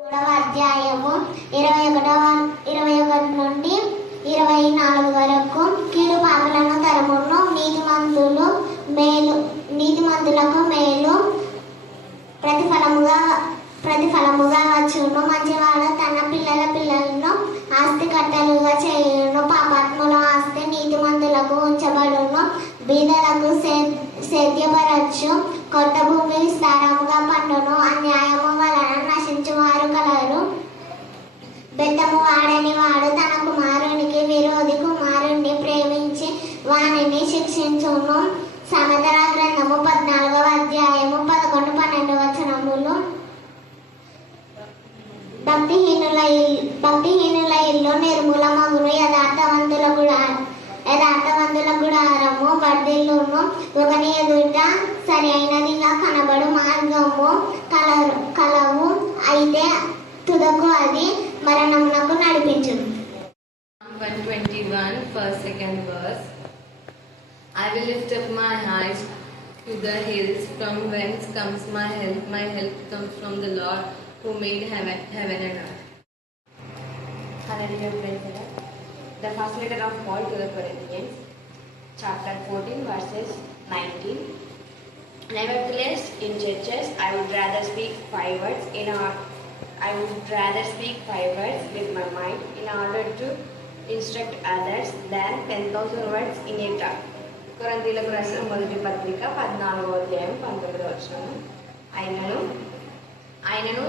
అధ్యాయము 21 నుండి 24 వరకు. కీడు పాపలను తరమును, నీతిమంతులకు మేలు ప్రతిఫలముగా వచ్చును. మంచివాడు తన పిల్లలను ఆస్తి కట్టలుగా చేయును. పాపాత్ముల ఆస్తి నీతిమంతులకు ఉంచబడును. బీదలకు సేద్యపరచు కొత్త భూమి విస్తారముగా పండును. అన్యాయము వలన నశించువారు కలరు. బెత్తము వాడని వాడు తన కుమారునికి విరోధి కుమారుణ్ణి ప్రేమించి వానిని శిక్షించును. సామెతల గ్రంథము 14వ అధ్యాయము 11-12 వచనములు. భక్తిహీనుల ఇల్లు నిర్మూలమగును. యథార్థవంతుల గుడారము వర్ధిల్లును. ఒకని ఎదుట సరి అయినదిగా కనబడు మార్గము కలవు, అయితే తుదకు అది మరణమునకు నడిపించును. 121 first second verse. I will lift up my eyes to the hills, from whence comes my help. My help comes from the Lord who made heaven and earth. Hallelujah, praise the Lord. The first letter of Paul to the Corinthians, chapter 14, verses 19. Nevertheless, in churches, I would rather speak 5 words with my mind in order to instruct others than 10,000 words in a talk. కొరింథీయులకు రాసిన మొదటి పత్రిక 14వ అధ్యాయం 19వ వచనం. ఆయనను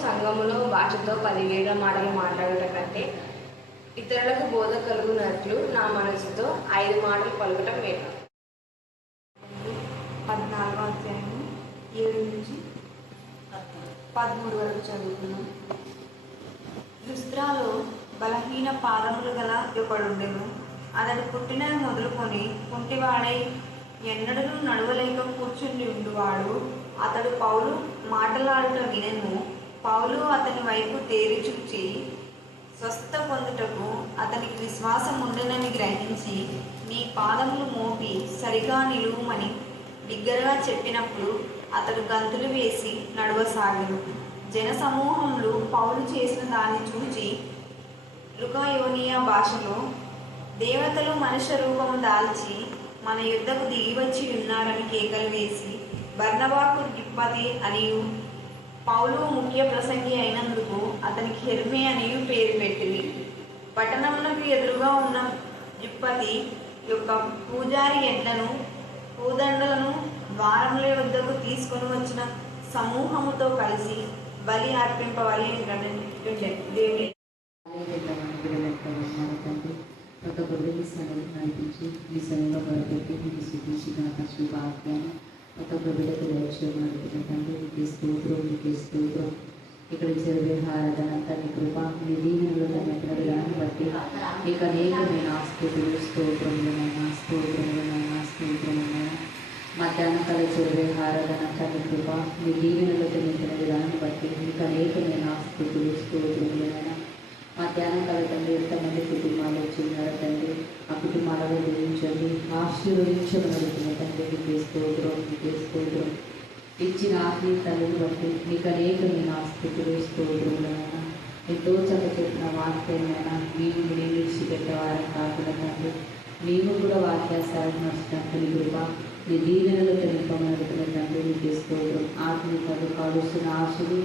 సంఘములో భాషతో 10,000 మాటలు మాట్లాడుట కంటే ఇతరులకు బోధ కలుగునట్లు నా మనసుతో 5 మాటలు పలుకటం మేలు. 14వ అధ్యాయం 7 నుంచి 13 వరకు చదువుకున్నాం. లుస్త్రాలో బలహీన పాదములు గల ఒకడుండెను. అతడు పుట్టిన మొదలుకొని కుంటివాడై ఎన్నడూ నడవలేక కూర్చుండి ఉండువాడు. అతడు పౌలు మాటలాడుట వినెను. పౌలు అతని వైపు తేరి చూచి స్వస్థ పొందుటకు అతనికి విశ్వాసం ఉండనని గ్రహించి, నీ పాదములు మోపి సరిగా నిలువుమని బిగ్గరగా చెప్పినప్పుడు అతడు గంతులు వేసి నడవసాగెను. జన సమూహంలో పౌలు చేసిన దాన్ని చూచి లుకాయోనియా భాషలో, దేవతలు మనుష్య రూపము దాల్చి మన యుద్ధకు దిగివచ్చి ఉన్నారని కేకలు వేసి, బర్నబాకు గిప్పతి అనియు పౌలు ముఖ్య ప్రసంగి అయినందుకు అతనికి హెర్మే అనియు పేరు పెట్టింది. పట్టణమునకు ఎదురుగా ఉన్న గిప్పతి యొక్క పూజారి ఎడ్లను పూదండలను ద్వారముల వద్దకు తీసుకొని వచ్చిన సమూహముతో కలిసి బలి అర్పింపవలే దేవుని నడిపించి మీ సమయంలో బయటపెట్టి మీకు శుద్ధించిన శుభాజ్ఞాన్ని ఒక్కొక్క బిడ్డకు దయచేయమని తండ్రి మీకు స్తోత్రం. ఇక్కడ జరిగే ఆరాధనంతా మీ కృప మీ దీవెనలో తన దాన్ని బట్టి మీకు అనేకమైన స్తోత్రములైనా మధ్యాహ్నం కల జరిగే ఆరాధనంతా మీ కృప మీ దీవెనలో తన దాన్ని బట్టి మీకు అనేకమైన స్తోత్రములైనా మధ్యాహ్నం కల తండ్రి ఎంతమంది కుటుంబాలు వచ్చినారు తండ్రి, ఆ కుటుంబాలను దీవించండి, ఆశీర్వదించబడుతున్న తండ్రి మీకు స్తోత్రం. ఇచ్చిన ఆత్మీయతలను బట్టి మీకు అనేకమైన స్తోత్రములైనా ఎంతో చెప్పిన వాక్యమైనా మేము విడిచిపెట్టేవారం కాకుండా తండ్రి, మేము కూడా వాక్యాసారం నచ్చినట్టు కృప మీ దీవెనలో తెలుపమడుతున్న తండ్రి మీకు స్తోత్రం. ఆత్మీయతలు కాలుస్తున్న ఆశలు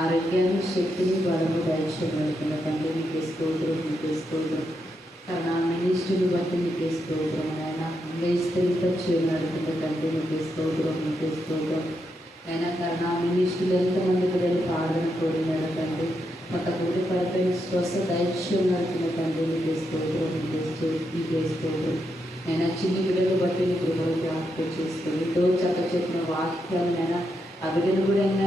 ఆరోగ్యాన్ని శక్తిని బలము దయచేయబడుతున్న తండ్రి మీకు స్తోత్రం. కన్నా మినిస్ట్రీని బట్టి మీకు స్తోత్రం. ఆయన విస్తరింపచ్చి నడుతున్న తండ్రి మీకు స్తోత్రం. అయినా కన్నా మినిస్ట్రీలు ఎంతమంది పిల్లలు పాడని కోరినారు తండ్రి, కొత్త గుడి పడిపోయిన స్వస్థ దయచేయం నడుతున్న తండ్రి మీకు స్తోత్రం. అయినా చిన్ని బిడ్డలు బట్టి నీ కృపలు జ్ఞాపకం చేసుకొని ఎంతో చెప్పిన వాక్యాలైనా ఆ బిడ్డలు కూడా అయినా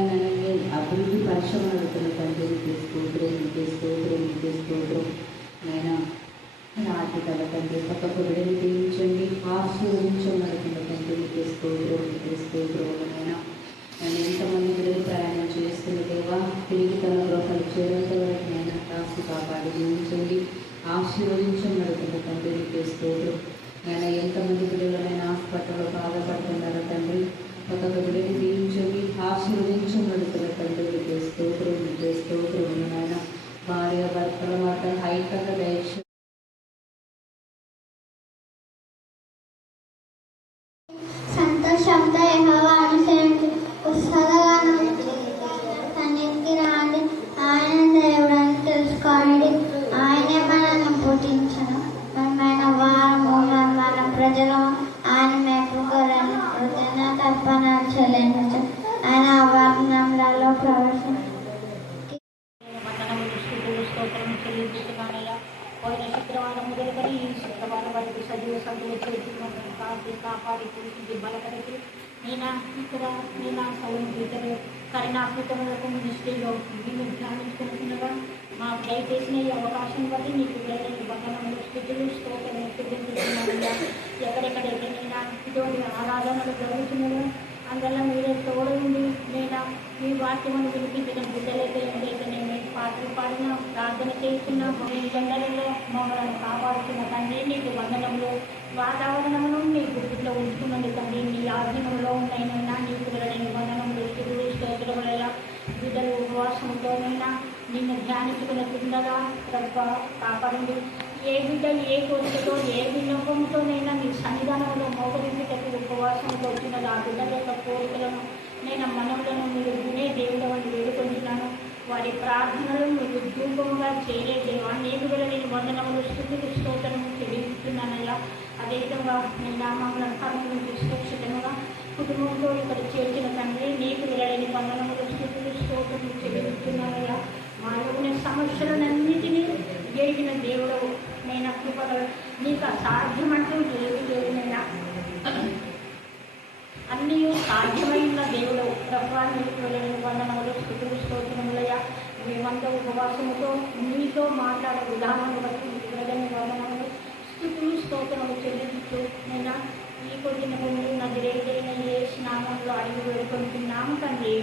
అభివృద్ధి పరిశ్రమ నడుతున్న తండ్రి మీకు స్తోత్రం. అయినా ఆర్థికల తండ్రి కొత్త బిడ్డలు దీవించండి, ఆశీర్వదించమడుతున్న తండ్రి మీకు స్తోత్రం. నేను ఎంతమంది బిడ్డలు ప్రయాణం చేస్తున్న దేవా తిరిగి తన గృహాలు చేరేంత వరకు నేను కాసి కాపాడి దీవించండి, ఆశీర్వదించమడుతున్న తండ్రి మీకు స్తోత్రం. నేను ఎంతమంది బిడ్డలైనా హాస్పిటల్లో బాధపడుతున్నారో తండ్రి, ఒక్కొక్క బిడ్డని దీవించండి, ఆశీర్వదించమడుతున్న తండ్రి మీకు స్తోత్రం. ఆయన మెప్పుకోరని వృధన తర్పణాలు చెల్లించు. ఆయన ఆభరణములలో వందనములు స్తుతులు స్తోత్రం చెల్లించుతున్నానయ్యా. పోయిన శుక్రవారం మొదలుకొని ఈ శుక్రవారం వరకు సజీవ సంఖ్యలో చేర్చుకున్న కాపాడి కూర్చుంది బలపడికి నేను ఇక్కడ నేను సౌన్ గీతలు కరుణాకృతములకు మినిస్ట్రీలో మేము ధ్యానించుకుంటున్నగా మాకు దయచేసిన ఈ అవకాశం బట్టి నీకు వేరే వందనములు స్థితులు స్తోత్రం చెల్లించుతున్నానయ్యా. ఎక్కడెక్కడైతే నేను ఇటువంటి ఆరాధనలు జరుగుతున్నదో అందువల్ల మీరే తోడు ఉండి నేను మీ వాక్యమును వినిపించిన బిడ్డలైతే ఏదైతే నేను పాటలు పాడిన ప్రార్థన చేస్తున్నా మీ గంటలలో మమ్మల్ని కాపాడుతున్న తండ్రి నీకు వందనములు. వాతావరణమును మీ గుర్తులో ఉంచుకున్నది తండ్రి. నీ ఆధీనంలో ఉన్నాయినైనా నీకు వెళ్ళని వందనములు స్థితులు స్తోత్రములయ్యా. బిడ్డలు ఉపవాసంతోనైనా నిన్ను ధ్యానించుకున్నట్టుండగా ప్రభు కాపాడండి. ఏ బిడ్డ ఏ కోరికతో ఏ విన్నపంతోనైనా మీ సన్నిధానంలో మోకరించుటకు ఉపవాసంతో వచ్చిన ఆ బిడ్డల యొక్క కోరికలను నేను మనములను మీరు వినే దేవుడు అని వేడుకుంటున్నాను. వారి ప్రార్థనలు మీకు ధూపముగా చేరే దేవా నేను వెళ్ళని వందనములు స్థుతులు స్తోత్రము చెల్లిస్తున్నానయ్యా. అదేవిధంగా నేను నామములను కర్మలను సురక్షితంగా కుటుంబంతో ఇక్కడ చేర్చిన తండ్రి నీకు వెళ్ళని వందనములు స్థుతులు స్తోత్రము చెల్లిస్తున్నానయ్యా. మాలో ఉన్న సమస్యలన్నిటినీ ఎరిగిన దేవుడు నేను కృపగల నీకు అసాధ్యమంటూ ఏది లేదునైనా అన్నీ సాధ్యమైన దేవుడు ప్రభా నీకు వెళ్ళని వందనములు స్థుతులు స్తోత్రములయ్యా. మేమంతా ఉపవాసముతో నీతో మాట్లాడే విధానాన్ని బట్టి నీకు వెళ్ళని వందనములు స్థుతులు స్తోత్రములు చెల్లించు. నేను ఈ కొద్దిన ముందు నదిరేదైన ఏ స్నామంలో అడిగి వేడుకుంటున్నాము తండ్రి.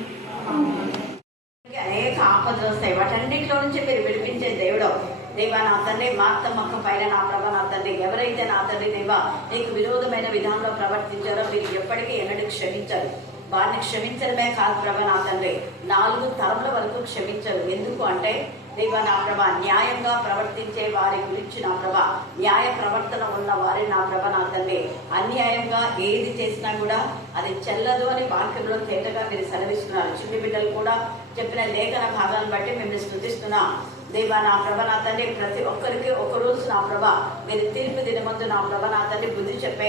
అనేక ఆపదలు వస్తాయి, వాటన్నింటిలో నుంచి మీరు విడిపించే దేవుడు దేవా. నా తండ్రి మా అక్క పైన నా ప్రభా నా తండ్రి ఎవరైతే నా తండ్రి దేవా నీకు విరోధమైన విధానంలో ప్రవర్తించారో మీరు ఎప్పటికీ ఎన్నడూ క్షమించరు. వారిని క్షమించడమే కాదు ప్రభా నా తండ్రి 4 తరముల వరకు క్షమించరు. ఎందుకు అంటే దేవా నా ప్రభా న్యాయంగా ప్రవర్తించే వారి గురించి నా ప్రభా న్యాయ ప్రవర్తన ఉన్న వారి నా ప్రభా నా తండ్రి అన్యాయంగా ఏది చేసినా కూడా అది చెల్లదు అని వాక్యంలో తేటగా మీరు సెలవిస్తున్నారు. చిన్ని బిడ్డలు కూడా చెప్పిన లేఖన భాగాలను బట్టి మేము స్తుతిస్తున్నాం దేవా నా ప్రభా నా తండ్రి. ప్రతి ఒక్కరికి ఒకరోజు నా ప్రభా మీరు తీర్పు దినమందు నా ప్రభా నా తండ్రి బుద్ధి చెప్పే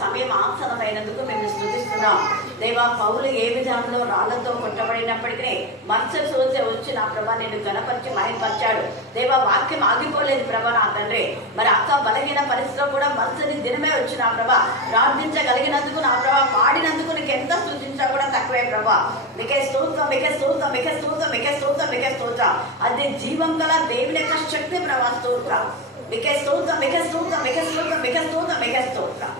సమయం ఆసనమైనందుకు మేము స్తుతిస్తున్నాం దేవా. పౌలు ఏ విధానంలో రాళ్లతో కొట్టబడినప్పటికీ మరుసటి రోజే వచ్చి నా ప్రభా నిన్ను గణపరిచి మహిమపరిచాడు దేవా. వాక్యం ఆగిపోలేదు ప్రభా నా తండ్రి. మరి అక్క బలహీన పరిస్థితిలో కూడా మరుసటి దినమే వచ్చి నా ప్రభా ప్రార్థించగలిగినందుకు నా ప్రభా పాడినందుకు నీకు ఎంత స్తుతించా కూడా తక్కువే ప్రభా. మీకే స్తోత్రం మీకే స్తోత్రం మీకే స్తోత్రం మీకే స్తోత్రం మీకే స్తోత్రం. అది జీవం గల దేవుని యొక్క శక్తి ప్రభా స్తోత్రం మీకే స్తోత్రం మీకే స్తోత్రం మీకే స్తోత్రం మీకే స్తోత్రం మీకే స్తోత్రం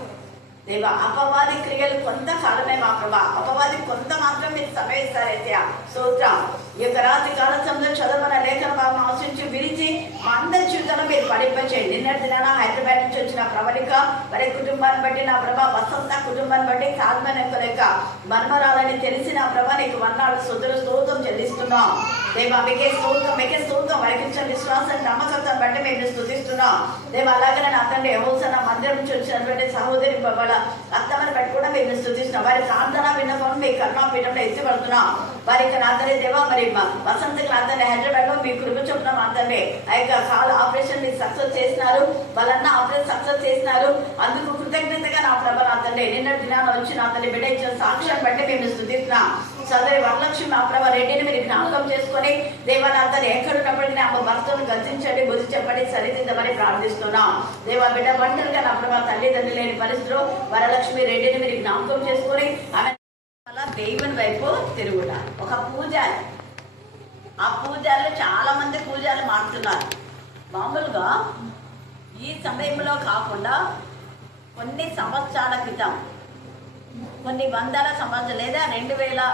దేవా. అపవాది క్రియలు కొంతకాలమే మా ప్రభా, అపవాది కొంత మాత్రం మీరు సమయిస్తారైతే స్తోత్రం. ఈ యొక్క రాత్రి కాల సమయంలో చదవన లేఖన భాగం ఆశించి విరిచి మా అందరి జీవితంలో మీరు పడింపచేయండి. నిన్నటి దినాన హైదరాబాద్ నుంచి వచ్చిన ప్రవళిక వారి కుటుంబాన్ని బట్టి నా ప్రభా వసంత కుటుంబాన్ని బట్టి సాధమైన యొక్క మన్మరాలని తెలిసి నా ప్రభా నీకు వన్నాడు సుధులు స్తోత్రం చెల్లిస్తున్నాం దేవా. మీకే స్తోత్రం మీకే స్తోత్రం. వారికి ఇచ్చిన విశ్వాసం నమ్మకత్వం బట్టి మేము స్తుతిస్తున్నాం దేవా. అలాగే నా తండ్రి యెహోషా మందిరం నుంచి వచ్చినటువంటి సహోదరి వాళ్ళ అత్తమని బట్టి కూడా మేము స్తుతిస్తున్నాం. వారి ప్రార్థన విన్నపం మీ కరుణాపీఠంలో ఎత్తిపడుతున్నాం. వారికి నా తండ్రి దేవా మరి వసంతకి నా తండ్రి హైదరాబాద్ లో మీ కృప చొప్పున మా తండ్రి ఆ యొక్క కాల్ ఆపరేషన్ మీరు సక్సెస్ చేసినారు, వాళ్ళన్న ఆపరేషన్ సక్సెస్ చేసినారు. అందుకు కృతజ్ఞతగా నా ప్రభా నా తండ్రి నిన్నటి దినాన వచ్చి నా తండ్రి బిడ్డ ఇచ్చిన సాక్ష్యాన్ని బట్టి మేము స్తుతిస్తున్నాం. సోదరి వరలక్ష్మి మా ప్రభా రెడ్డిని మీరు జ్ఞాపకం చేసుకొని దేవా నా తండ్రి ఎక్కడున్నప్పటికీ ఆమె భర్తను గర్జించండి, బుద్ధి చెప్పండి, సరిదిద్దమని ప్రార్థిస్తున్నాం దేవా. బిడ్డ ఒంటరిగా నా ప్రభా తల్లిదండ్రులు లేని పరిస్థితిలో వరలక్ష్మి రెడ్డిని మీరు జ్ఞాపకం చేసుకొని ఆమె దేవుని వైపు తిరుగుట ఒక పూజారి. ఆ పూజారులు చాలా మంది పూజారులు మారుతున్నారు. మామూలుగా ఈ సమయంలో కాకుండా కొన్ని సంవత్సరాల క్రితం, కొన్ని వందల సంవత్సరాలు లేదా 1900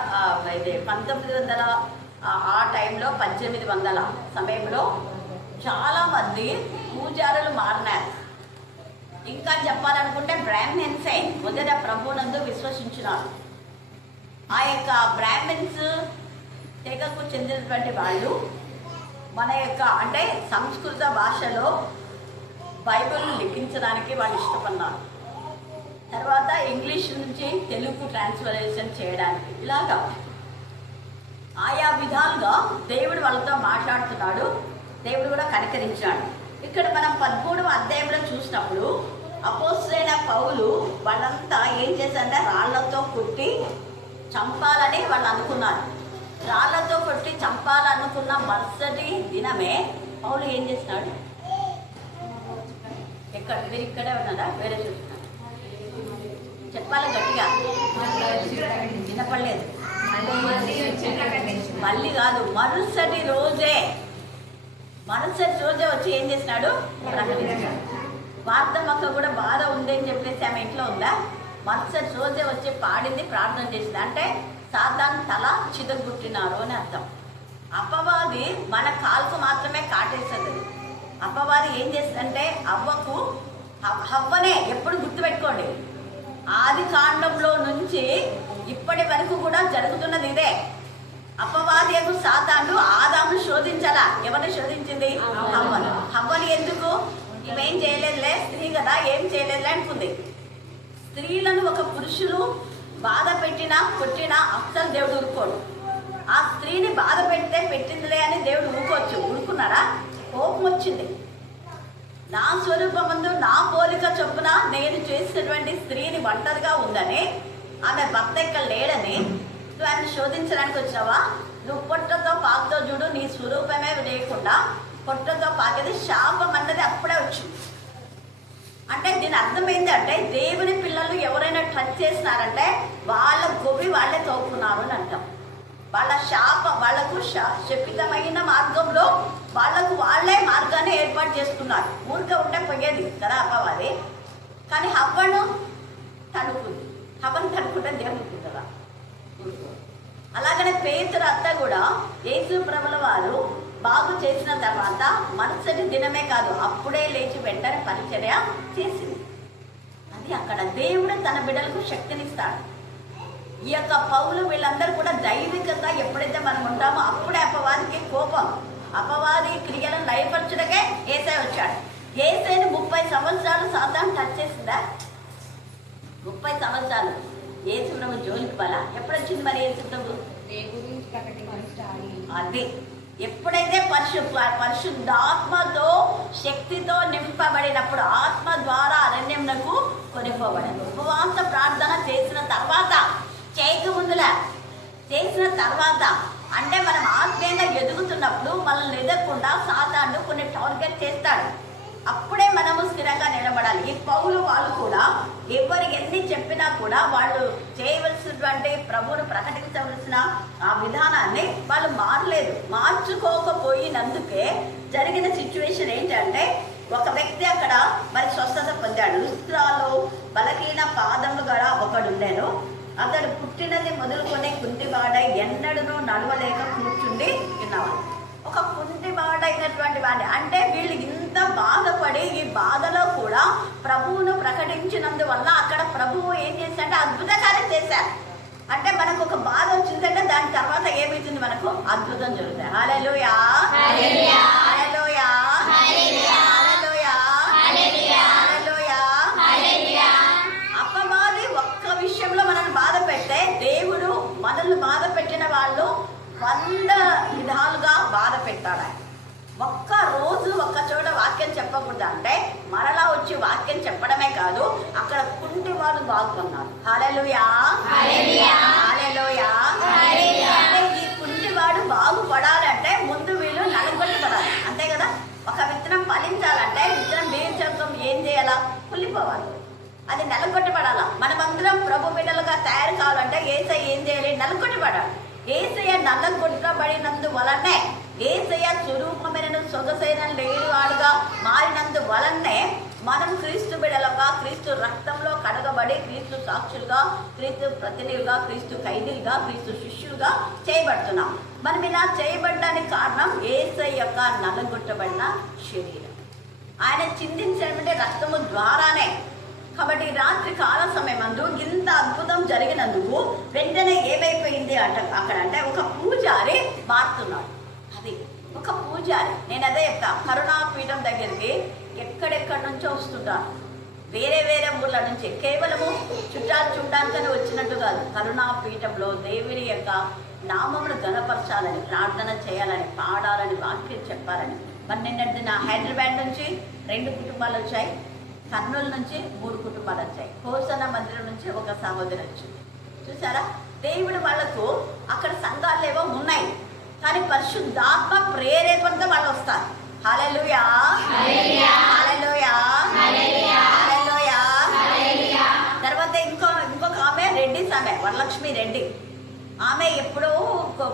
ఆ టైంలో 1800 సమయంలో చాలామంది పూజారులు మారినారు. ఇంకా చెప్పాలనుకుంటే బ్రాహ్మణ్సే మొదట ప్రభువునందు విశ్వసించినారు. ఆ యొక్క బ్రాహ్మణ్స్ తెగకు చెందినటువంటి వాళ్ళు మన యొక్క అంటే సంస్కృత భాషలో బైబిల్ను లిఖించడానికి వాళ్ళు ఇష్టపడినారు. తర్వాత ఇంగ్లీష్ నుంచి తెలుగు ట్రాన్స్లేషన్ చేయడానికి ఇలాగా ఆయా విధాలుగా దేవుడు వాళ్ళతో మాట్లాడుతున్నాడు. దేవుడు కూడా కనికరించాడు. ఇక్కడ మనం 13వ అధ్యాయంలో చూసినప్పుడు అపోస్తలుడైన పౌలు వాళ్ళంతా ఏం చేశారంటే రాళ్లతో కొట్టి చంపాలని వాళ్ళు అనుకున్నారు. రాళ్లతో కొట్టి చంపాలనుకున్న మరుసటి దినమే పౌలు ఏం చేసినాడు? మీరు ఇక్కడే ఉన్నారా? వేరే చూస్తున్నారు? చెప్పాలి గట్టిగా, వినపడలేదు. మళ్ళీ కాదు, మరుసటి రోజే వచ్చి ఏం చేసినాడు? ప్రకటించాడు. వార్తమ్మక్క కూడా బాధ ఉంది అని చెప్పేసి ఆమె ఇంట్లో ఉందా? మరుసటి రోజే వచ్చి పాడింది, ప్రార్థన చేసింది. అంటే సాధారణ తల చిదగొట్టినారు అని అర్థం. అపవాది మన కాలుకు మాత్రమే కాటేస్తుంది. అపవాది ఏం చేస్తుందంటే హవ్వనే ఎప్పుడు గుర్తుపెట్టుకోండి, ఆది కాండంలో నుంచి ఇప్పటి వరకు కూడా జరుగుతున్నది ఇదే. అపవాది యొక్క సాతాను ఆదామును శోధించాలా? ఎవరిని శోధించింది? హవ్వను. హవ్వని ఎందుకు? ఇవేం చేయలేదులే, స్త్రీ కదా, ఏం చేయలేదులే అనుకుంది. స్త్రీలను ఒక పురుషులు బాధ పెట్టినా కొట్టినా అస్సలు దేవుడు ఊరుకోడు. ఆ స్త్రీని బాధ పెట్టిందిలే అని దేవుడు ఊరుకోవచ్చు. ఊరుకున్నారా? కోపం వచ్చింది. నా స్వరూపమందు నా పోలిక చొప్పున నేను చేసినటువంటి స్త్రీని ఒంటరిగా ఉందని, ఆమె భర్త ఇక్కడ లేడని నువ్వు ఆయన శోధించడానికి వచ్చినావా? నువ్వు పొట్టతో పాకతో చూడు, నీ స్వరూపమే లేకుండా పొట్టతో పాకేది శాపం అన్నది అప్పుడే వచ్చింది. అంటే దీని అర్థం ఏంటంటే దేవుని పిల్లలు ఎవరైనా టచ్ చేసినారంటే వాళ్ళ గొవ్వి వాళ్ళే తోపుకున్నారు అని అంటాం. వాళ్లకు శపితమైన మార్గంలో వాళ్లకు వాళ్ళే మార్గాన్ని ఏర్పాటు చేసుకున్నారు. ఊరికే ఉంటే పోయేది కదా అపవాది. కానీ హవ్వను తడుకుంటే దేవునికి కదా. అలాగనే పేతురు అత్త కూడా యేసు ప్రభుల వారు బాగు చేసిన తర్వాత మరుసటి దినమే కాదు, అప్పుడే లేచి వెంటనే పరిచర్య చేసింది. అది అక్కడ దేవుడు తన బిడ్డలకు శక్తినిస్తాడు. ఈ యొక్క పౌలు వీళ్ళందరూ కూడా దైవికంగా ఎప్పుడైతే మనం ఉంటామో అప్పుడే అపవాదికి కోపం. అపవాది క్రియలను లయపరచుటకే యేసయ్య వచ్చాడు. యేసయ్యని 30 సంవత్సరాలు సాతాను టచ్ చేసిందా? 30 సంవత్సరాలు యేసు ప్రభు జోలికి పల. ఎప్పుడు వచ్చింది మరి యేసు ప్రభు? అది ఎప్పుడైతే పరిశుద్ధాత్మతో శక్తితో నింపబడినప్పుడు, ఆత్మ ద్వారా అరణ్యమునకు కొనిపోబడింది. ఉపవాస ప్రార్థన చేసిన తర్వాత, చేసిన తర్వాత అంటే మనం ఆత్మీయంగా ఎదుగుతున్నప్పుడు మనల్ని ఎదగకుండా సాతాను కొన్ని టార్గెట్ చేస్తాడు. అప్పుడే మనము స్థిరంగా నిలబడాలి. ఈ పౌలు వాళ్ళు కూడా ఎవరు ఎన్ని చెప్పినా కూడా వాళ్ళు చేయవలసినటువంటి ప్రభువును ప్రకటించవలసిన ఆ విధానాన్ని వాళ్ళు మారలేదు. మార్చుకోకపోయినందుకే జరిగిన సిచ్యువేషన్ ఏంటంటే, ఒక వ్యక్తి అక్కడ మరి స్వస్థత పొందాడు. లుస్త్రాలో బలహీన పాదములు గల ఒకడుండెను. అతడు పుట్టినది మొదలుకొని కుంటివాడై ఎన్నడూ నడవలేక కూర్చుండి విన్నాడు. ఒక కుంటివాడైనటువంటి వాడిని, అంటే వీళ్ళు ఇంత బాధపడి ఈ బాధలో కూడా ప్రభువును ప్రకటించినందువల్ల అక్కడ ప్రభువు ఏం చేశాడంటే అద్భుత కార్యం చేశారు. అంటే మనకు ఒక బాధ వచ్చిందంటే దాని తర్వాత ఏమవుతుంది? మనకు అద్భుతం జరుగుతుంది. హల్లెలూయా, హల్లెలూయా, హల్లెలూయా, హల్లెలూయా, హల్లెలూయా. అపవాది ఒక్క విషయంలో మనల్ని బాధ పెడితే దేవుడు మనల్ని బాధ పెట్టిన వాళ్ళు 100 విధాలుగా బాధ పెట్టాడు. ఒక్క రోజు ఒక్క చోట వాక్యం చెప్పకూడదు అంటే మరలా వచ్చి వాక్యం చెప్పడమే కాదు, అక్కడ కుంటి వారు బాగున్నారు. హల్లెలూయా, హల్లెలూయా, హల్లెలూయా. అంటే ఈ కుంటివాడు బాగుపడాలంటే ముందు వీళ్ళు నలగొట్టబడాలి, అంతే కదా. ఒక విత్తనం ఫలించాలంటే విత్తనం బీజం ఏం చేయాలా? కుళ్ళిపోవాలి, అది నలగొట్టబడాలా. మనమందరం ప్రభు బిడ్డలుగా తయారు కావాలంటే యేసయ్య ఏం చేయాలి? నలగొట్టబడాలి. యేసయ్య నలగొట్టబడినందువలనే, యేసయ్య స్వరూపమైన సొగసైన లేనివాడుగా మారినందువలనే మనం క్రీస్తు బిడ్డలుగా, క్రీస్తు రక్తంలో కడగబడి, క్రీస్తు సాక్షులుగా, క్రీస్తు ప్రతినిధులుగా, క్రీస్తు ఖైదీలుగా, క్రీస్తు శిష్యులుగా చేయబడుతున్నాం. మనం ఇలా చేయబడడానికి కారణం యేసయ్య యొక్క నలగొట్టబడిన శరీరం, ఆయన చిందించినటువంటి రక్తము ద్వారానే. కాబట్టి రాత్రి కాల సమయమందు ఇంత అద్భుతం జరిగినందుకు వెంటనే ఏమైపోయింది అక్కడ అంటే ఒక పూజారి మారుతున్నాడు. అది ఒక పూజారి. నేను అదే చెప్తా, కరుణాపీఠం దగ్గరికి ఎక్కడెక్కడి నుంచో వస్తుంటారు, వేరే వేరే ఊర్ల నుంచి. కేవలము చుట్టాలు చూడడానికని వచ్చినట్టు కాదు, కరుణాపీఠంలో దేవుని యొక్క నామమును గణపరచాలని, ప్రార్థన చేయాలని, పాడాలని, వాక్యం చెప్పాలని. మరి నిన్నటి హైదరాబాద్ నుంచి 2 కుటుంబాలు వచ్చాయి. కర్నూలు నుంచి 3 కుటుంబాలు వచ్చాయి. హోసన మందిరం నుంచి ఒక సహోదరి వచ్చింది. చూసారా, దేవుడు వాళ్ళకు అక్కడ సంఘాలు ఏవో ఉన్నాయి, కానీ పరిశుద్ధాత్మ ప్రేరేపణతో వాళ్ళు వస్తారు. హల్లెలూయా, హల్లెలూయా, హల్లెలూయా. తర్వాత ఇంకొక ఆమె రెడ్డిస్, ఆమె వరలక్ష్మి రెడ్డి. ఆమె ఎప్పుడో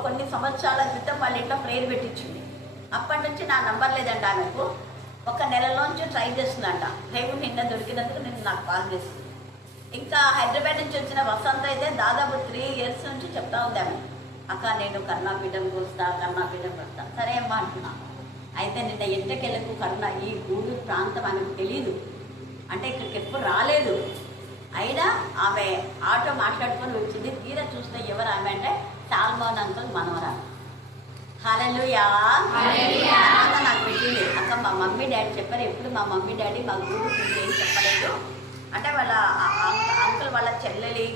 కొన్ని సంవత్సరాల క్రితం వాళ్ళ ఇంట్లో ప్రేయర్ పెట్టించింది. అప్పటి నుంచి నా నంబర్ లేదంట ఆమెకు. ఒక నెలలోంచి ట్రై చేస్తుందంట. దేవుడు నిన్న దొరికినందుకు నేను నాకు కాల్ చేస్తుంది. ఇంకా హైదరాబాద్ నుంచి వచ్చిన వసంత అయితే దాదాపు 3 years నుంచి చెప్తా ఉంది ఆమె, అక్క నేను కరుణాపీఠంకి వస్తా. సరే అమ్మా అంటున్నా. అయితే నిన్న ఎంటకెళ్ళకు ఈ గూడూరు ప్రాంతం ఆమెకు తెలియదు, అంటే ఇక్కడికి ఎప్పుడు రాలేదు. అయినా ఆమె ఆటో మాట్లాడుకొని వచ్చింది. తీరా చూస్తే ఎవరు ఆమె అంటే సాల్మోన్ అంకుల్ మనవరాలు. హల్లెలూయా. నాకు పెట్టింది, అక్క మా మమ్మీ డాడీ చెప్పారు, ఎప్పుడు మా మమ్మీ డాడీ మా గూడూరు ఏం చెప్పలేదు అంటే వాళ్ళ అంకుల్ వాళ్ళ చెల్లెలి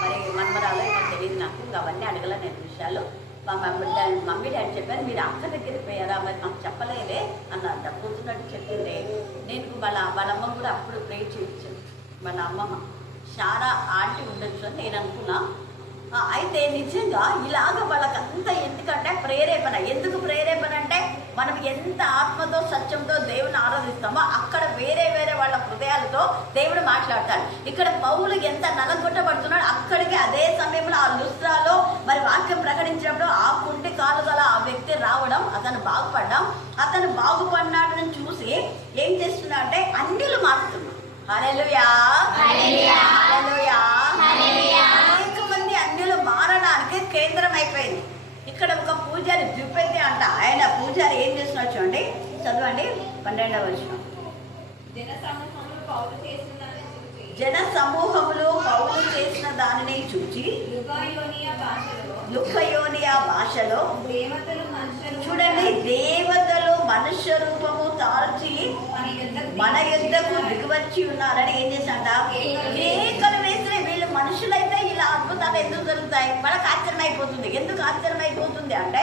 మరి మనవరాలు ఏమో తెలియదు నాకు, ఇంకా అవన్నీ అడగల నేను విషయాలు. మా మమ్మీ డాడీ చెప్పారు, మీరు అక్క దగ్గరికి పోయారా, మరి మాకు చెప్పలేదే అన్నట్ట. కూర్చున్నట్టు చెప్పింది. నేను వాళ్ళ అమ్మ కూడా అప్పుడు ప్రే చేయించాను. వాళ్ళ అమ్మమ్మ షారా ఆంటీ ఉండొచ్చు అని నేను అనుకున్నా. అయితే నిజంగా ఇలాగ వాళ్ళకంతా ఎందుకంటే ప్రేరేపణ. ఎందుకు ప్రేరేపణ అంటే మనం ఎంత ఆత్మతో సత్యంతో దేవుని ఆరాధిస్తామో అక్కడ వేరే వాళ్ళ హృదయాలతో దేవుడు మాట్లాడతాడు. ఇక్కడ పౌలు ఎంత నలగొట్టబడుతున్నాడు, అక్కడికి అదే సమయంలో ఆ లుస్త్రాలో మరి వాక్యం ప్రకటించినప్పుడు ఆ కుంటి కాలు గల ఆ వ్యక్తి రావడం, అతను బాగుపడడం, అతను బాగుపడినాడని చూసి ఏం చేస్తున్నా అంటే అన్యులు మారుతున్నాడు. హల్లెలూయా, హల్లెలూయా. అనేక మంది అన్యులు మారడానికి కేంద్రం అయిపోయింది. ఇక్కడ ఒక పూజారి ద్విపేది అంట, ఆయన పూజారి ఏం చేస్తున్నాడు చూడండి, చదవండి 12వ వచనం. జన సమూహములు పౌలు చేసిన దానిని చూచి లుకయోనియా భాషలో చూడండి, దేవతలు మనుష్య రూపము తాల్చి మన యుద్ధకు దిగువచ్చి ఉన్నారని ఏం చేశాడ, కేకలు వేసిన వీళ్ళు మనుషులైతే ఇలా అద్భుతాలు ఎందుకు జరుగుతాయి? మనకు ఆశ్చర్యమైపోతుంది. ఎందుకు ఆశ్చర్యమైపోతుంది అంటే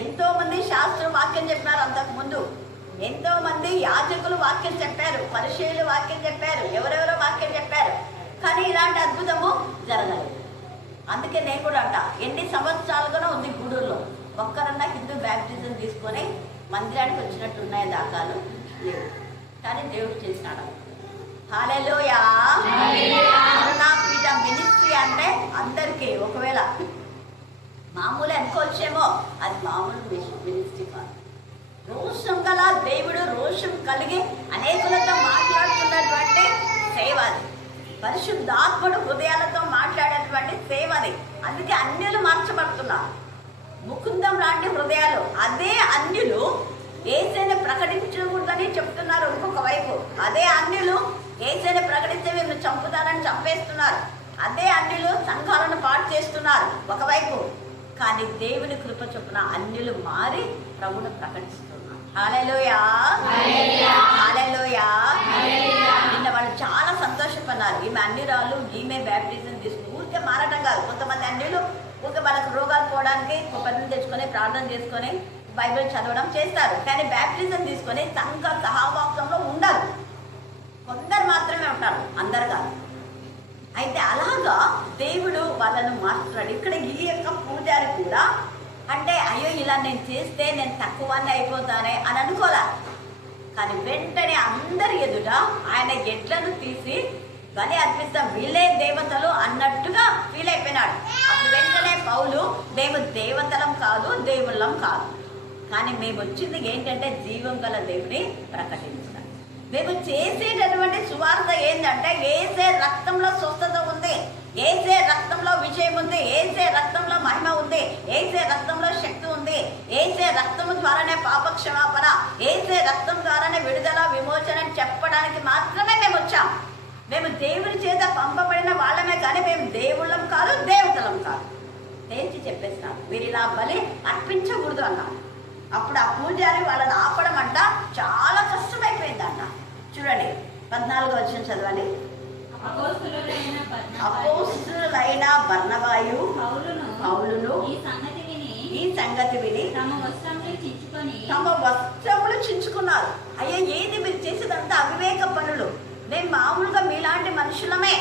ఎంతో మంది శాస్త్రం వాక్యం చెప్పినారు అంతకు ముందు, ఎంతో మంది యాజకులు వాక్యం చెప్పారు, పరిచయులు వాక్యం చెప్పారు, ఎవరెవరో వాక్యం చెప్పారు, కానీ ఇలాంటి అద్భుతము జరగలేదు. అందుకే నేను కూడా అంట, ఎన్ని సంవత్సరాలుగానో ఉంది గూడూరులో ఒక్కరన్నా హిందూ బ్యాప్టిజం తీసుకొని మందిరానికి వచ్చినట్టు ఉన్నాయి దాఖలు లేవు, కానీ దేవుడు చేసినాడు. హల్లెలూయా. కరుణాపీఠం మినిస్ట్రీ అంటే అందరికీ ఒకవేళ మామూలు అనుకోవచ్చేమో, అది మామూలు మినిస్ట్రీ కాదు. రోషం గల దేవుడు రోషం కలిగి అనేకులతో మాట్లాడుతున్నటువంటి సేవ అది. పరిశుద్ధాత్ముడు హృదయాలతో మాట్లాడేటువంటి సేవ అది. అందుకే అన్యులు మార్చబడుతున్నారు. ముకుందం లాంటి హృదయాలు. అదే అన్యులు యేసుని ప్రకటించకూడదని చెప్తున్నారు ఇంకొక వైపు. అదే అన్యులు యేసుని ప్రకటిస్తే మేము చంపుతారని చంపేస్తున్నారు. అదే అన్యులు సంఘాలను పాడు చేస్తున్నారు ఒకవైపు. కానీ దేవుని కృప చొప్పున అన్యులు మారి ప్రభువును ప్రకటిస్తున్నారు. హల్లెలూయా, హల్లెలూయా. నిన్న వాళ్ళు చాలా సంతోషపడ్డారు. ఈమె అన్యురాలు, ఈమె బ్యాప్టిజం తీసుకుని ఊరికే మారటం కాదు. కొంతమంది అన్యులు ఊరికే వాళ్ళకు రోగాలు పోవడానికి పనులు తెచ్చుకొని ప్రార్థన చేసుకొని బైబిల్ చదవడం చేస్తారు, కానీ బ్యాప్టిజం తీసుకొని సంఘ సహవాసంలో ఉండరు. కొందరు మాత్రమే ఉంటారు, అందరు కాదు. అయితే అలాగా దేవుడు వాళ్ళను మార్చుతాడు. ఇక్కడ ఈ యొక్క పూజారి కూడా అంటే అయ్యో ఇలా నేను చేస్తే నేను తక్కువని అయిపోతానే అని అనుకోలే, కానీ వెంటనే అందరి ఎదుట ఆయన ఎడ్లను తీసి బలి అర్పిస్తాం, వీళ్ళే దేవతలు అన్నట్టుగా ఫీల్ అయిపోయినాడు. అప్పుడు వెంటనే పౌలు మేము దేవతలం కాదు, దేవుళ్ళం కాదు, కానీ మేము వచ్చింది ఏంటంటే జీవం గల దేవుని ప్రకటించాలి. మేము చేసేటటువంటి సువార్త ఏంటంటే ఏసే రక్తంలో స్వస్థత ఉంది, ఏసే రక్తంలో విజయం ఉంది, ఏసే రక్తంలో మహిమ ఉంది, ఏసే రక్తంలో శక్తి ఉంది, ఏసే రక్తం ద్వారానే పాప క్షమాపణ, ఏసే రక్తం ద్వారానే విడుదల విమోచన చెప్పడానికి మాత్రమే మేము వచ్చాం. మేము దేవుని చేత పంపబడిన వాళ్ళమే, కానీ మేము దేవుళ్ళం కాదు, దేవతలం కాదు. తేల్చి చెప్పేసినారు, మీరు ఇలా బలి అర్పించకూడదు అన్నారు. అప్పుడు ఆ పూజారి వాళ్ళని ఆపడం అంట చాలా కష్టమైపోయిందంట. చూడండి 14వ వచనం చదవండి. అపోస్తులైన బర్నబాయు పౌలును ఈ సంగతి విని తమ వస్త్రములు చించుకున్నారు. అయ్యో ఏది మీరు చేసేదంతా అవివేక పనులు, మేము మామూలుగా మీలాంటి మనుషులమే,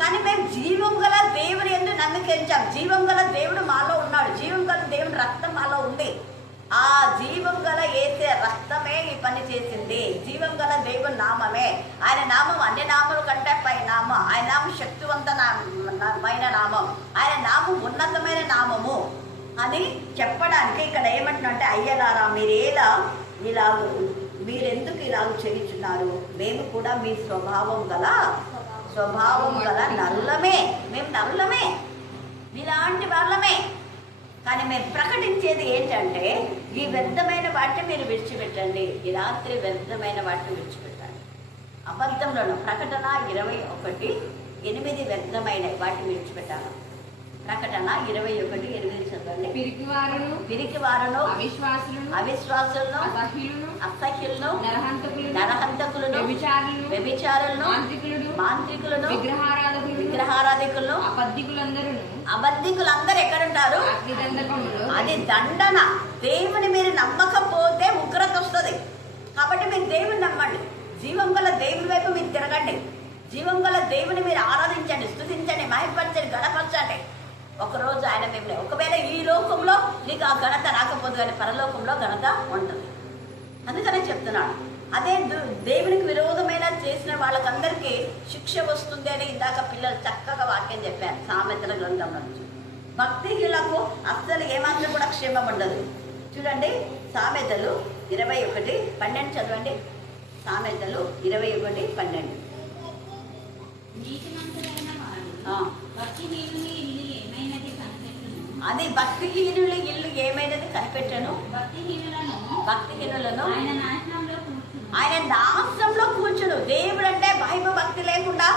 కానీ మేము జీవం గల దేవుని యందు నమ్మకించాం. జీవం గల దేవుడు మాలో ఉన్నాడు. జీవం గల దేవుని రక్తం మాలో ఉంది. ఆ జీవం గల యేసే రక్తమే ఈ పని చేసింది. జీవం గల దేవుని నామమే. ఆయన నామం అన్ని నామముల కంటే పై నామం. ఆయన నామం శక్తివంతమైన నామం. ఆయన నామం ఉన్నతమైన నామము అని చెప్పడానికి ఇక్కడ ఏమంటున్నారంటే, అయ్యలారా మీరెందుకు ఇలాగ చేయుచున్నారు? మేము కూడా మీ స్వభావం గల నరులమే. మేము నరులమే, మీలాంటి వాళ్ళమే. కానీ మేము ప్రకటించేది ఏంటంటే, ఈ వ్యర్థమైన వాటిని మీరు విడిచిపెట్టండి. ఈ రాత్రి వ్యర్థమైన వాటిని విడిచిపెట్టండి. అబద్ధంలోను ప్రకటన 21:8 వ్యర్థమైన వాటిని విడిచిపెట్టాలి. ప్రకటన 21:8 చదవండి. పిరికివారును అవిశ్వాసులను అసహ్యులను నరహంతకులను వ్యభిచారులను మాంత్రికులను విగ్రహారాధికులను అబద్ధికులందరూ ఎక్కడుంటారు? అది దండన. దేవుని మీరు నమ్మకపోతే ఉగ్రత వస్తుంది. కాబట్టి మీరు దేవుని నమ్మండి. జీవం గల దేవుని వైపు మీరు తిరగండి. జీవం గల దేవుని మీరు ఆరాధించండి, స్తుతించండి, మహిమపరచండి, గణపరచండి. ఒకరోజు ఆయన మిమ్మల్ని, ఒకవేళ ఈ లోకంలో నీకు ఆ ఘనత రాకపోతే కానీ పరలోకంలో ఘనత ఉంటుంది. అందుకనే చెప్తున్నాడు. అదే దేవునికి విరోధమైన చేసిన వాళ్ళకందరికీ శిక్ష వస్తుంది అని ఇందాక పిల్లలు చక్కగా వాక్యం చెప్పారు సామెతల గ్రంథం నుంచి. భక్తిహీనులకు అస్సలు ఏమాత్రం కూడా క్షేమం ఉండదు. చూడండి, సామెతలు 21:12 చదవండి. సామెతలు 21:12. అది భక్తిహీనుల ఇల్లు ఏమైనది కనిపెట్టను. భక్తిహీనులను ఆయన నాశనంలో కూర్చును. దేవుడు అంటే భక్తి లేకుండా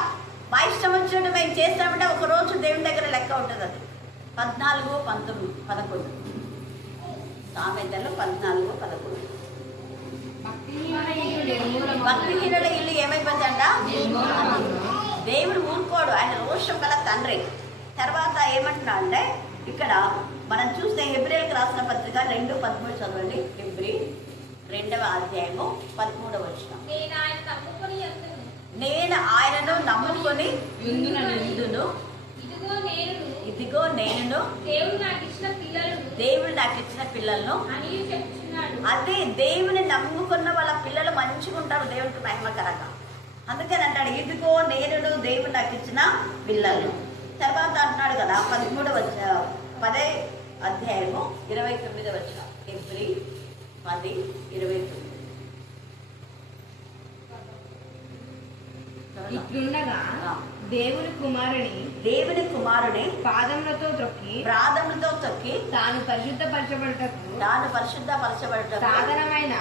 మా ఇష్టం వచ్చినట్టు మేము చేస్తామంటే ఒక రోజు దేవుని దగ్గర లెక్క ఉంటుంది. అది 14, 19, 11 సామెతలు 14, 11. భక్తిహీనుల ఇల్లు ఏమైపోతుందంట? దేవుడు ఊరుకోడు. ఆయన రోషం గల తండ్రి. తర్వాత ఏమంటున్నా అంటే, ఇక్కడ మనం చూస్తే హెబ్రీయులకు రాసిన పత్రిక 2:13 చదవండి. హెబ్రీ 2వ అధ్యాయము 13వ వచనం. నేను ఆయనను నమ్ముకొని యుందును, ఇదిగో నేను దేవుడు నాకు ఇచ్చిన పిల్లలను. అదే దేవుని నమ్ముకున్న వాళ్ళ పిల్లలు మంచిగా ఉంటారు, దేవునికి మహిమకరంగా. అందుకని అంటాడు, ఇదిగో నేను దేవుడు నాకు ఇచ్చిన పిల్లలు. తర్వాత అంటున్నాడు కదా 10వ అధ్యాయము 29వ వచనం. హెబ్రీ 10:29. ఇట్లుండగా దేవుని కుమారుని పాదములతో తొక్కి తాను పరిశుద్ధపరచబడటకు సాధనమైన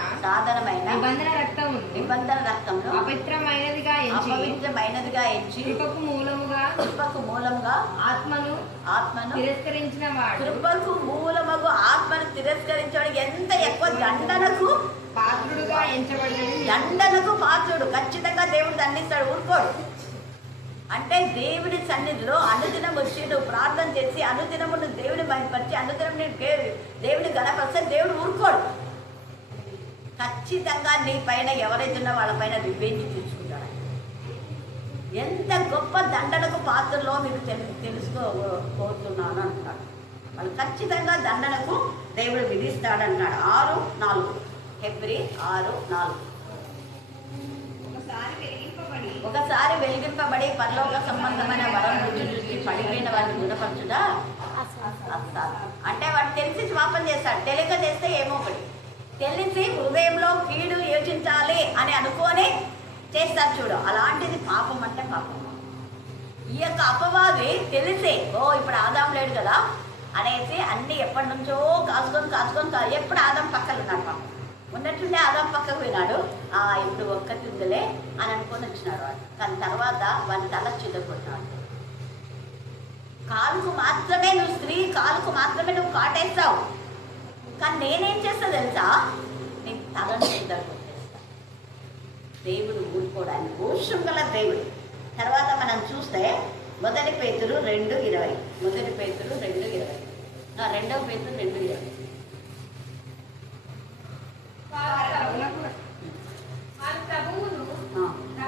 నిబంధన రక్తమును అపవిత్రమైనదిగా ఎంచి కృపకు మూలముగా ఆత్మను తిరస్కరించిన వాడు, కృపకు మూలముగా ఆత్మను తిరస్కరించాడు. ఎంత ఎక్కువ దండనకు పాత్రుడుగా ఎంచబడ్డాడు. దండనకు పాత్రుడు. ఖచ్చితంగా దేవుడు దండిస్తాడు, ఊరుకోడు. అంటే దేవుడి సన్నిధిలో అనుదినం వచ్చి నువ్వు ప్రార్థన చేసి అనుదినము నువ్వు దేవుని మహిమపరిచి అనుదినం దేవుని గణపరిస్తే దేవుడు ఊరుకోడు. ఖచ్చితంగా నీ పైన ఎవరైతే ఉన్నా వాళ్ళ పైన రివెంజ్ తీసుకుంటాడు. ఎంత గొప్ప దండనకు పాత్రలో మీకు తెలుసుకోబోతున్నాను అంటున్నాడు. వాళ్ళు ఖచ్చితంగా దండనకు దేవుడు విధిస్తాడన్నాడు. 6:4 హెబ్రీ 6:4. ఒకసారి వెలిగింపబడి పరలోక సంబంధమైన వరం రుచి చూసి పడిపోయిన వారిని గుణపరచుడా అస్సాలు. అంటే వాడు తెలిసి పాపం చేస్తాడు. తెలియక చేస్తే ఏమో ఒకటి, తెలిసి హృదయంలో కీడు యోచించాలి అని అనుకొని చేస్తారు చూడు, అలాంటిది పాపం అంటే పాపం. ఈ యొక్క అపవాది తెలిసి ఇప్పుడు ఆదాం లేడు కదా అనేసి అన్ని ఎప్పటి నుంచో కాచుకొని ఎప్పుడు ఆదాం పక్కన ఉన్నాడు. పాపం ఉన్నట్టుండే ఆదాం పక్కకు పోయినాడు. ఇప్పుడు ఒక్కటి ఉందిలే అని అనుకొని వచ్చినాడు వాడు. కానీ తర్వాత వాడి తల చిదగొట్టినాడు. కాలుకు మాత్రమే నువ్వు స్త్రీ, కాలుకు మాత్రమే నువ్వు కాటేస్తావు, కానీ నేనేం చేస్తా తెలుసా, నీ తలను చిదగొట్టేస్తా. దేవుడు ఊరుకోవడానికి ఊషం గల దేవుడు. తర్వాత మనం చూస్తే 1 పేతురు 2:20. 1 పేతురు 2:20. 2వ పేతురు 2:20.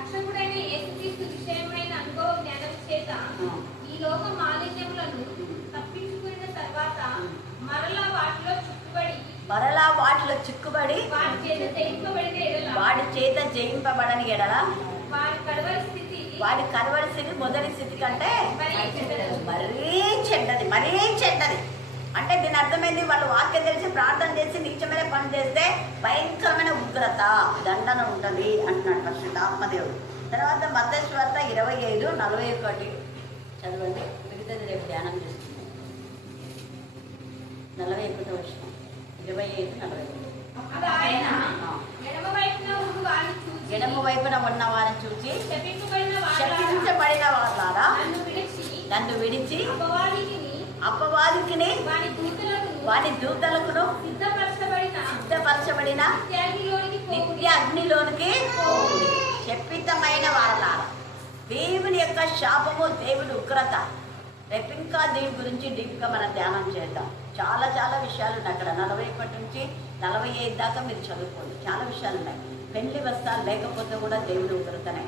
రక్షకుడైన యేసుక్రీస్తు విషయమైన అనుభవ జ్ఞానం చేత ఈ లోక మాలిన్యములను తప్పించుకున్న తర్వాత మరలా వాటిలో చిక్కుబడి వాడి చేత జయింపబడని ఎడల వారి కడవరి స్థితి మొదటి స్థితి కంటే మరీ చెడ్డది. అంటే దీని అర్థమైంది, వాళ్ళు వాక్యం తెలిసి ప్రార్థన చేసి నీచమైన పని చేస్తే భయంకరమైన ఉగ్రత దండన ఉంటుంది అంటున్నాడు పరిశుద్ధ ఆత్మదేవుడు. తర్వాత మత్తయి సువార్త 25:41 చదవండి, మిగతాది రేపు ధ్యానం చేస్తుంది. 41వ వచనం 25:41. ఎడమ వైపున ఉన్న వారిని చూసి శపించబడిన వాళ్ళారా నన్ను విడిచి అపవాదికిని వాని దూతలకును సిద్ధపరచబడిన నిత్య అగ్నిలోనికి శపితమైన వారలారా. దేవుని యొక్క శాపము, దేవుని ఉగ్రత. రేపు ఇంకా దీని గురించి డీప్గా మనం ధ్యానం చేద్దాం. చాలా చాలా విషయాలు ఉన్నాయి అక్కడ. 41 నుంచి 45 దాకా మీరు చదువుకోండి. చాలా విషయాలు ఉన్నాయి. పెళ్లి వస్త్రాలు లేకపోతే కూడా దేవుడు ఉగ్రతనే.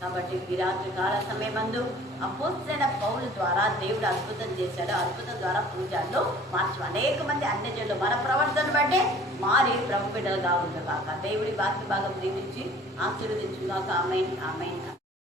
కాబట్టి ఈ రాత్రి కాల సమయమందు అపోస్తలైన పౌలు ద్వారా దేవుడు అద్భుతం చేశాడు. అద్భుతం ద్వారా పూజల్లో మార్చు అనేక మంది అన్యజనులు మన ప్రవర్తన బట్టే మారి ప్రభు బిడ్డలుగా ఉండుగాక. దేవుడి బాకి భాగం దీవించి ఆశీర్వదించుగాక. ఆమేన్ ఆమేన్.